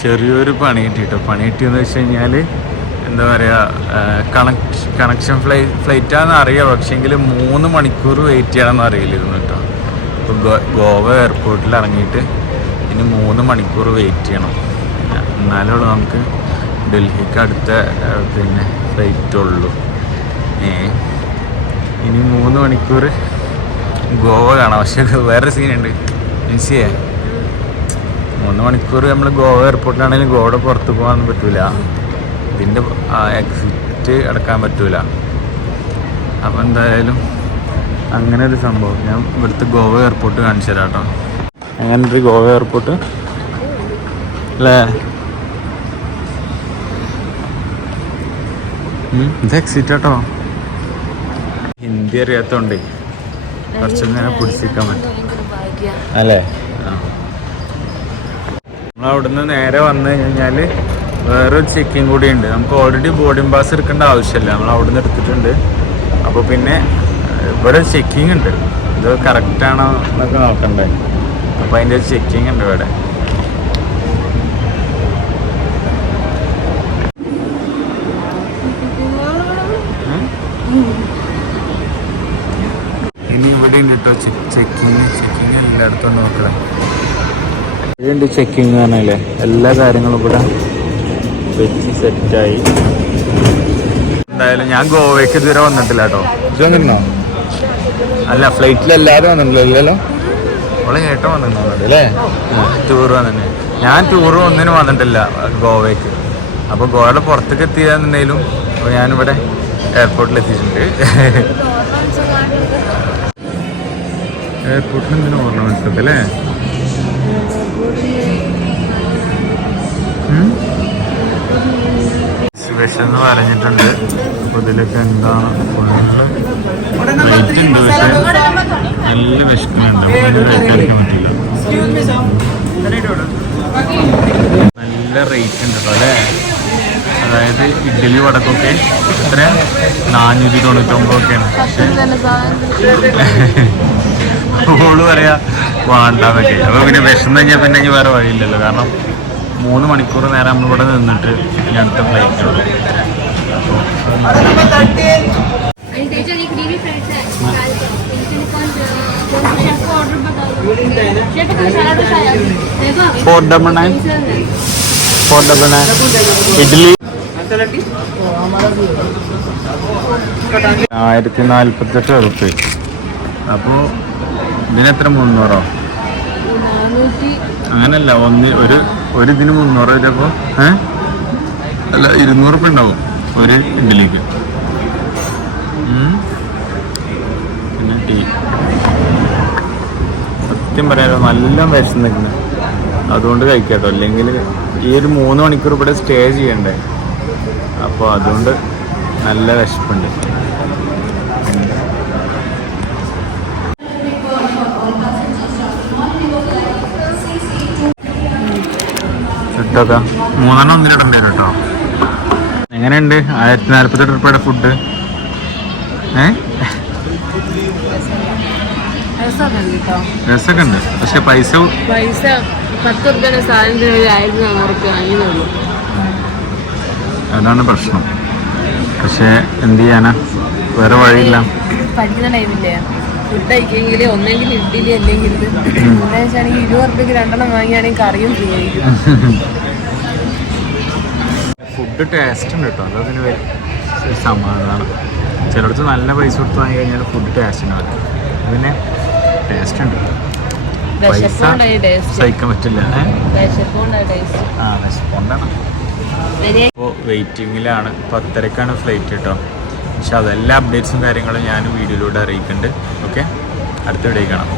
ചെറിയൊരു പണി കിട്ടിട്ടോ. പണി കിട്ടിയെന്ന് വെച്ച് കഴിഞ്ഞാൽ എന്താ പറയുക കണക്ഷൻ കണക്ഷൻ ഫ്ലൈ ഫ്ലൈറ്റാന്ന് അറിയാം. പക്ഷേങ്കിൽ മൂന്ന് മണിക്കൂർ വെയിറ്റ് ചെയ്യണമെന്ന് അറിയില്ലായിരുന്നു കേട്ടോ. ഇപ്പോൾ ഗോവ എയർപോർട്ടിൽ ഇറങ്ങിയിട്ട് ഇനി മൂന്ന് മണിക്കൂർ വെയിറ്റ് ചെയ്യണം. എന്നാലേ ഉള്ളൂ നമുക്ക് ഡൽഹിക്ക് അടുത്ത പിന്നെ ഫ്ലൈറ്റ് ഉള്ളൂ ഏ ഇനി മൂന്ന് മണിക്കൂർ ഗോവ കാണാം. പക്ഷേ വേറെ സീനുണ്ട് മിൻസിയേ മൂന്ന് മണിക്കൂർ നമ്മൾ ഗോവ എയർപോർട്ടിലാണെങ്കിലും ഗോവയുടെ പുറത്ത് പോകാൻ പറ്റില്ല ഇതിന്റെ എക്സിറ്റ് അടക്കാൻ പറ്റില്ല അപ്പോൾ എന്തായാലും അങ്ങനെ ഒരു സംഭവം. ഞാൻ ഇവിടുത്തെ ഗോവ എയർപോർട്ട് കാണിച്ചു തരാം കേട്ടോ അങ്ങനെ ഒരു ഗോവ എയർപോർട്ട് അല്ലേ? ഇത് എക്സിറ്റ് കേട്ടോ ഹിന്ദി അറിയാത്തോണ്ടേ കുറച്ചിങ്ങനെ പിടിച്ചിരിക്കാൻ പറ്റും. അല്ലേ? നമ്മൾ അവിടുന്ന് നേരെ വന്നു കഴിഞ്ഞാൽ വേറൊരു ചെക്കിങ് കൂടി ഉണ്ട് നമുക്ക് ഓൾറെഡി ബോർഡിംഗ് പാസ് എടുക്കേണ്ട ആവശ്യമില്ല. നമ്മൾ അവിടുന്ന് എടുത്തിട്ടുണ്ട്. അപ്പോൾ പിന്നെ ഇവിടെ ചെക്കിങ് ഉണ്ട്. ഇത് കറക്റ്റാണോ എന്നൊക്കെ നോക്കണ്ടേ. അപ്പോൾ അതിന്റെ ചെക്കിങ് ഉണ്ട് ഇവിടെ. ഇനി ഇവിടെ ഉണ്ട് കേട്ടോ ചെക്കിങ് ചെക്കിങ് എല്ലായിടത്തും നോക്കണം. ഇതുണ്ട് ചെക്കിങ് പറഞ്ഞാലേ. എല്ലാ കാര്യങ്ങളും ഇവിടെ വെച്ച് സെറ്റായി എന്തായാലും ഞാൻ ഗോവയ്ക്ക് ഇതുവരെ വന്നിട്ടില്ല കേട്ടോ. അല്ല ഫ്ലൈറ്റിൽ വന്നിട്ടില്ലല്ലോ? അവളെ ഏട്ടൻ വന്നിട്ടുണ്ടോ അല്ലേ? ടൂർ വന്നിട്ട് ഞാൻ ടൂർ ഒന്നിനും വന്നിട്ടില്ല ഗോവയ്ക്ക്. അപ്പോൾ ഗോവയുടെ പുറത്തേക്ക് എത്തിയെന്നുണ്ടെങ്കിലും അപ്പോൾ ഞാനിവിടെ എയർപോർട്ടിൽ എത്തിയിട്ടുണ്ട് എയർപോർട്ടിൽ എന്തിനാ ഓർണമെന്റ്സ് അല്ലേ? വിഷന്ന് പറഞ്ഞിട്ടുണ്ട്. അപ്പോൾ ഇതിലൊക്കെ എന്താണ് റേറ്റ് ഉണ്ട് പക്ഷേ നല്ല വിശക്കുന്നുണ്ട്. കഴിക്കാൻ പറ്റില്ല. നല്ല റേറ്റ് ഉണ്ട് അല്ലേ? അതായത് ഇഡ്ഡലി വടക്കൊക്കെ എത്ര? നാനൂറ്റി തൊണ്ണൂറ്റൊമ്പതൊക്കെയാണ്. പക്ഷേ ഓൾ പറയാ വേണ്ടെന്നൊക്കെ അപ്പൊ പിന്നെ വിഷം കഴിഞ്ഞാൽ പിന്നെ വേറെ വഴിയില്ലല്ലോ. കാരണം മൂന്ന് മണിക്കൂർ നേരം നമ്മൾ ഇവിടെ നിന്നിട്ട് ഈ അടുത്ത flight four double nine four double nine idli. ആയിരത്തി നാൽപ്പത്തെട്ട് ഉറുപ്പ് അപ്പോൾ ഇതിനെത്ര മുന്നൂറോ? അങ്ങനല്ല ഒന്ന് ഒരു ഒരു ഇതിന് മുന്നൂറ് ചിലപ്പോൾ ഏ? അല്ല ഇരുന്നൂറ് ഉറുപ്പ് ഉണ്ടാവും ഒരു ഇഡ്ഡലിക്ക്. പിന്നെ ടീ. സത്യം പറയാലോ നല്ല വിശന്നിരിക്കുന്നു അതുകൊണ്ട് കഴിക്കാട്ടോ. അല്ലെങ്കിൽ ഈ ഒരു മൂന്ന് മണിക്കൂർ ഇവിടെ സ്റ്റേ ചെയ്യണ്ടേ? അപ്പോൾ അതുകൊണ്ട് നല്ല വിശപ്പുണ്ട്. ഫുഡൊക്കെ മൂന്നെണ്ണം ഒന്നിലിടേണ്ടി വരും കേട്ടോ. എങ്ങനെയുണ്ട്? ആയിരത്തി നാൽപ്പത്തെട്ട് രൂപയുടെ ഫുഡ് ഏ? രസമൊക്കെ ഉണ്ട് പക്ഷെ പൈസ പൈസ പത്ത് റുപ്യയുടെ സാധനത്തിന് ഒരു ആയിരത്തി നാന്നൂറ് വാങ്ങിയതുള്ളൂ അതാണ് പ്രശ്നം. പക്ഷേ എന്ത് ചെയ്യാനാ? വേറെ വഴിയില്ല. പഠിക്കുന്ന ടൈമില്ലേ ഫുഡ് കഴിക്കുമെങ്കിൽ ഒന്നെങ്കിൽ ഇഡ്ഡലി അല്ലെങ്കിൽ എന്താ വെച്ചാണെങ്കിൽ ഇരുപത് റുപ്യക്ക് രണ്ടെണ്ണം വാങ്ങിയാണെങ്കിൽ കറിയും ഫ്രീ ആയിരിക്കും ഫുഡ് ടേസ്റ്റ് ഉണ്ട് കേട്ടോ. അതതിന് സമാധാനം. ചിലടത്ത് നല്ല പൈസ കൊടുത്ത് വാങ്ങി കഴിഞ്ഞാൽ ഫുഡ് ടേസ്റ്റ് ഉണ്ടാവില്ല പിന്നെ ടേസ്റ്റ് ഉണ്ട്. പൈസ സഹിക്കാൻ പറ്റില്ല. ആ വിശപ്പുണ്ടാണ്. ഇപ്പോൾ വെയിറ്റിങ്ങിലാണ് പത്തരക്കാണ് ഫ്ലൈറ്റ് കേട്ടോ. പക്ഷെ അതെല്ലാ അപ്ഡേറ്റ്സും കാര്യങ്ങളും ഞാനും വീഡിയോയിലൂടെ അറിയിക്കുന്നുണ്ട് ഓക്കെ അടുത്ത വീഡിയോ കാണാം.